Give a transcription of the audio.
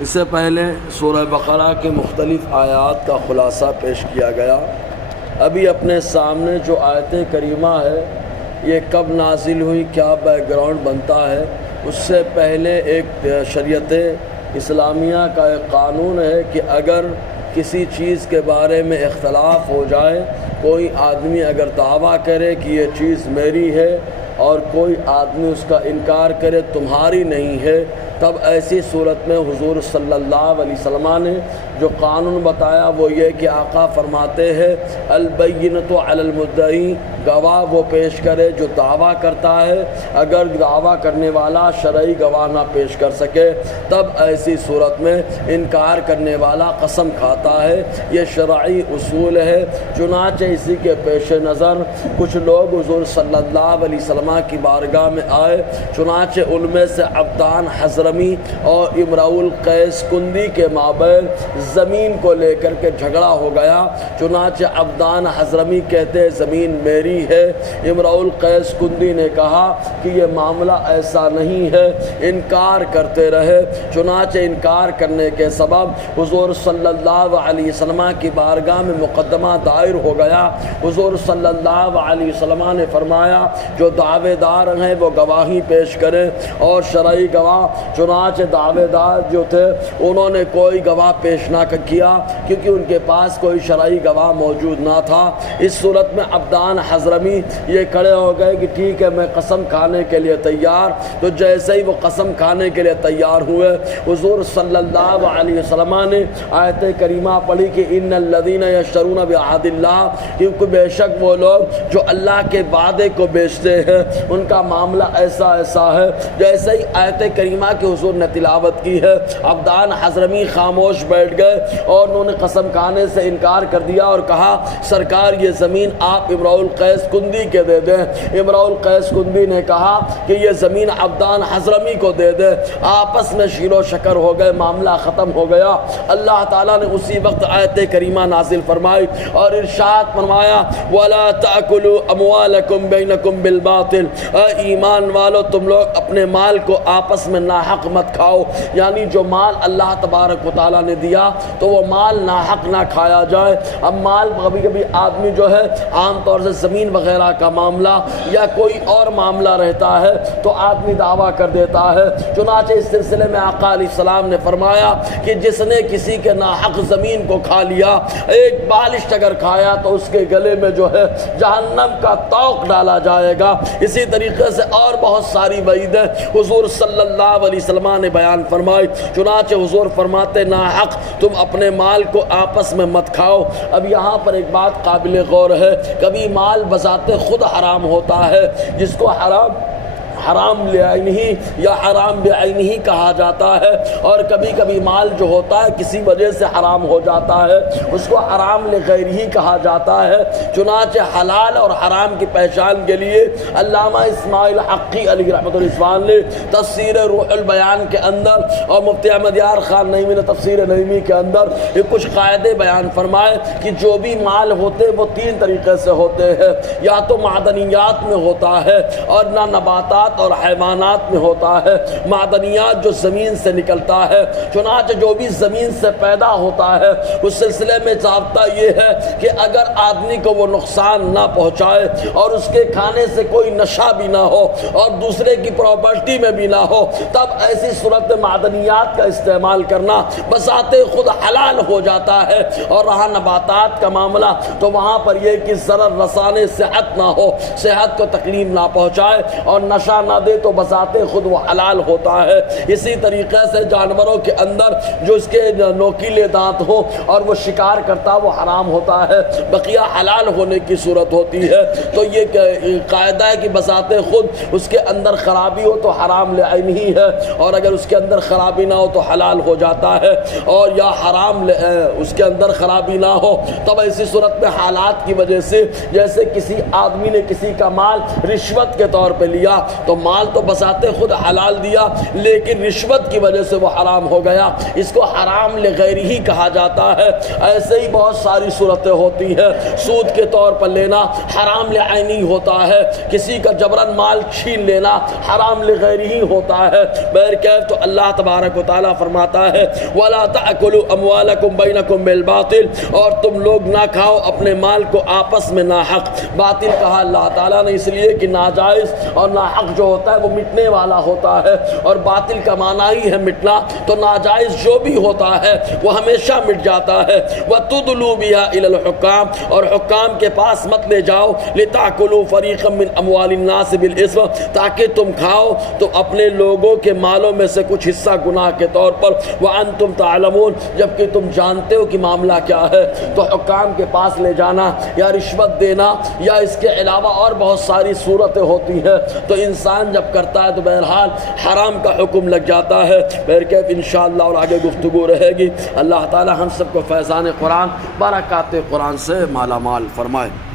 اس سے پہلے سورہ بقرہ کے مختلف آیات کا خلاصہ پیش کیا گیا۔ ابھی اپنے سامنے جو آیت کریمہ ہے یہ کب نازل ہوئی، کیا بیک گراؤنڈ بنتا ہے، اس سے پہلے ایک شریعت اسلامیہ کا ایک قانون ہے کہ اگر کسی چیز کے بارے میں اختلاف ہو جائے، کوئی آدمی اگر دعویٰ کرے کہ یہ چیز میری ہے اور کوئی آدمی اس کا انکار کرے تمہاری نہیں ہے، تب ایسی صورت میں حضور صلی اللہ علیہ وسلم نے جو قانون بتایا وہ یہ کہ آقا فرماتے ہیں البینۃ علی المدعی، گواہ وہ پیش کرے جو دعویٰ کرتا ہے۔ اگر دعویٰ کرنے والا شرعی گواہ نہ پیش کر سکے تب ایسی صورت میں انکار کرنے والا قسم کھاتا ہے۔ یہ شرعی اصول ہے۔ چنانچہ اسی کے پیش نظر کچھ لوگ حضور صلی اللہ علیہ وسلم کی بارگاہ میں آئے، چنانچہ ان میں سے عبدان حضرمی اور امرؤ القیس کندی کے مابین زمین کو لے کر کے جھگڑا ہو گیا۔ چنانچہ عبدان حضرمی کہتے ہیں زمین میری ہے، امرؤ القیس کندی نے کہا کہ یہ معاملہ ایسا نہیں ہے، انکار کرتے رہے۔ چنانچہ انکار کرنے کے سبب حضور صلی اللہ علیہ وسلم کی بارگاہ میں مقدمہ دائر ہو گیا۔ حضور صلی اللہ علیہ وسلم نے فرمایا جو دعوے دار ہیں وہ گواہی پیش کریں اور شرعی گواہ۔ چنانچہ دعوے دار جو تھے انہوں نے کوئی گواہ پیش نہ کیا کیونکہ ان کے پاس کوئی شرعی گواہ موجود نہ تھا۔ اس صورت میں عبدان حضرمی یہ کھڑے ہو گئے کہ ٹھیک ہے میں قسم کھانے کے لیے تیار۔ تو جیسے ہی وہ قسم کھانے کے لیے تیار ہوئے، حضور صلی اللہ علیہ وسلم نے آیت کریمہ پڑھی کہ ان الذین یشترون بعہد اللہ، کیونکہ بے شک وہ لوگ جو اللہ کے وعدے کو بیچتے ہیں ان کا معاملہ ایسا ہے۔ جیسے ہی آیت کریمہ کے حضور نے تلاوت کی ہے، عبدان حضرمی خاموش بیٹھ گئے اور انہوں نے قسم کھانے سے انکار کر دیا اور کہا سرکار یہ زمین آپ امرؤ القیس کندی کے دے دیں۔ امرؤ القیس کندی نے کہا کہ یہ زمین عبدان حضرمی کو دے دیں۔ آپس میں شیر و شکر ہو گئے، معاملہ ختم ہو گیا۔ اللہ تعالیٰ نے اسی وقت آیت کریمہ نازل فرمائی اور ارشاد فرمایا وَلَا تَأْكُلُوا أَمْوَالَكُمْ بَيْنَكُمْ بِالْبَاطِلِ، اے ایمان والو تم لوگ اپنے مال کو آپس میں ناحق مت کھاؤ، یعنی جو مال اللہ تبارک و تعالیٰ نے دیا تو وہ مال ناحق نہ کھایا جائے۔ اب مال کبھی کبھی آدمی جو ہے عام طور سے زمین وغیرہ کا معاملہ یا کوئی اور معاملہ رہتا ہے تو آدمی دعویٰ کر دیتا ہے۔ چنانچہ اس سلسلے میں آقا علیہ السلام نے فرمایا کہ جس نے کسی کے ناحق زمین کو کھا لیا، ایک بالشت اگر کھایا تو اس کے گلے میں جو ہے جہنم کا طوق ڈالا جائے گا۔ اسی طریقے سے اور بہت ساری وعیدیں حضور صلی اللہ علیہ وسلم نے بیان فرمائی۔ چنانچہ حضور فرماتے ناحق تم اپنے مال کو آپس میں مت کھاؤ۔ اب یہاں پر ایک بات قابل غور ہے، کبھی مال بذات خود حرام ہوتا ہے جس کو حرام لعینہ یا حرام بعینہ کہا جاتا ہے، اور کبھی کبھی مال جو ہوتا ہے کسی وجہ سے حرام ہو جاتا ہے اس کو حرام لغیرہ کہا جاتا ہے۔ چنانچہ حلال اور حرام کی پہچان کے لیے علامہ اسماعیل حقی علیہ رحمۃ اللہ نے تفسیر روح البیان کے اندر اور مفتی احمد یار خان نعیمی نے تفسیر نعیمی کے اندر یہ کچھ قاعدے بیان فرمائے کہ جو بھی مال ہوتے وہ تین طریقے سے ہوتے ہیں، یا تو معدنیات میں ہوتا ہے اور نہ نباتات اور حیوانات میں ہوتا ہے۔ معدنیات جو زمین سے نکلتا ہے، چنانچہ جو بھی زمین سے پیدا ہوتا ہے اس سلسلے میں ضابطہ یہ ہے کہ اگر آدمی کو وہ نقصان نہ پہنچائے اور اس کے کھانے سے کوئی نشہ بھی نہ ہو اور دوسرے کی پراپرٹی میں بھی نہ ہو، تب ایسی صورت میں معدنیات کا استعمال کرنا بذات خود حلال ہو جاتا ہے۔ اور رہا نباتات کا معاملہ تو وہاں پر یہ کہ ضرر رسانے صحت نہ ہو، صحت کو تکلیف نہ پہنچائے اور نشہ نہ دے تو بذات خود وہ حلال ہوتا ہے۔ اسی طریقے سے جانوروں کے اندر جو اس کے نوکیلے دانت ہو اور وہ شکار کرتا وہ حرام ہوتا ہے، بقیہ حلال ہونے کی صورت ہوتی ہے۔ تو یہ قاعدہ ہے کہ بذات خود اس کے اندر خرابی ہو تو حرام لعینہ ہی ہے، اور اگر اس کے اندر خرابی نہ ہو تو حلال ہو جاتا ہے، اور یا حرام اس کے اندر خرابی نہ ہو تب ایسی صورت میں حالات کی وجہ سے، جیسے کسی آدمی نے کسی کا مال رشوت کے طور پہ لیا تو مال تو بذات خود حلال دیا لیکن رشوت کی وجہ سے وہ حرام ہو گیا، اس کو حرام لغیر ہی کہا جاتا ہے۔ ایسے ہی بہت ساری صورتیں ہوتی ہیں، سود کے طور پر لینا حرام لعینی ہوتا ہے، کسی کا جبراً مال چھین لینا حرام لغیر ہی ہوتا ہے۔ بہرکیف تو اللہ تبارک و تعالیٰ فرماتا ہے وَلَا تَأْكُلُوا أَمْوَالَكُمْ بَيْنَكُمْ بِالْبَاطِلِ، اور تم لوگ نہ کھاؤ اپنے مال کو آپس میں ناحق۔ باطل کہا اللہ تعالیٰ نے اس لیے کہ ناجائز اور ناحق جو ہوتا ہے وہ مٹنے والا ہوتا ہے، اور باطل کا معنی ہی ہے مٹنا، تو ناجائز جو بھی ہوتا ہے وہ ہمیشہ مٹ جاتا ہے۔ وَتُدْلُوا بِهَا إِلَى الْحُكَّامِ، اور حکام کے پاس مت لے جاؤ، لِتَأْكُلُوا فَرِيقًا مِّنْ أَمْوَالِ النَّاسِ بِالْإِثْمِ، تاکہ تم کھاؤ تو اپنے لوگوں کے مالوں میں سے کچھ حصہ گناہ کے طور پر، وَأَنْتُمْ تَعْلَمُونَ، جبکہ تم جانتے ہو کہ معاملہ کیا ہے۔ تو حکام کے پاس لے جانا یا رشوت دینا یا اس کے علاوہ اور بہت ساری صورتیں ہوتی ہیں، تو انسان جب کرتا ہے تو بہرحال حرام کا حکم لگ جاتا ہے۔ بہرکیف انشاءاللہ اور آگے گفتگو رہے گی۔ اللہ تعالی ہم سب کو فیضان قرآن، برکات قرآن سے مالا مال فرمائے۔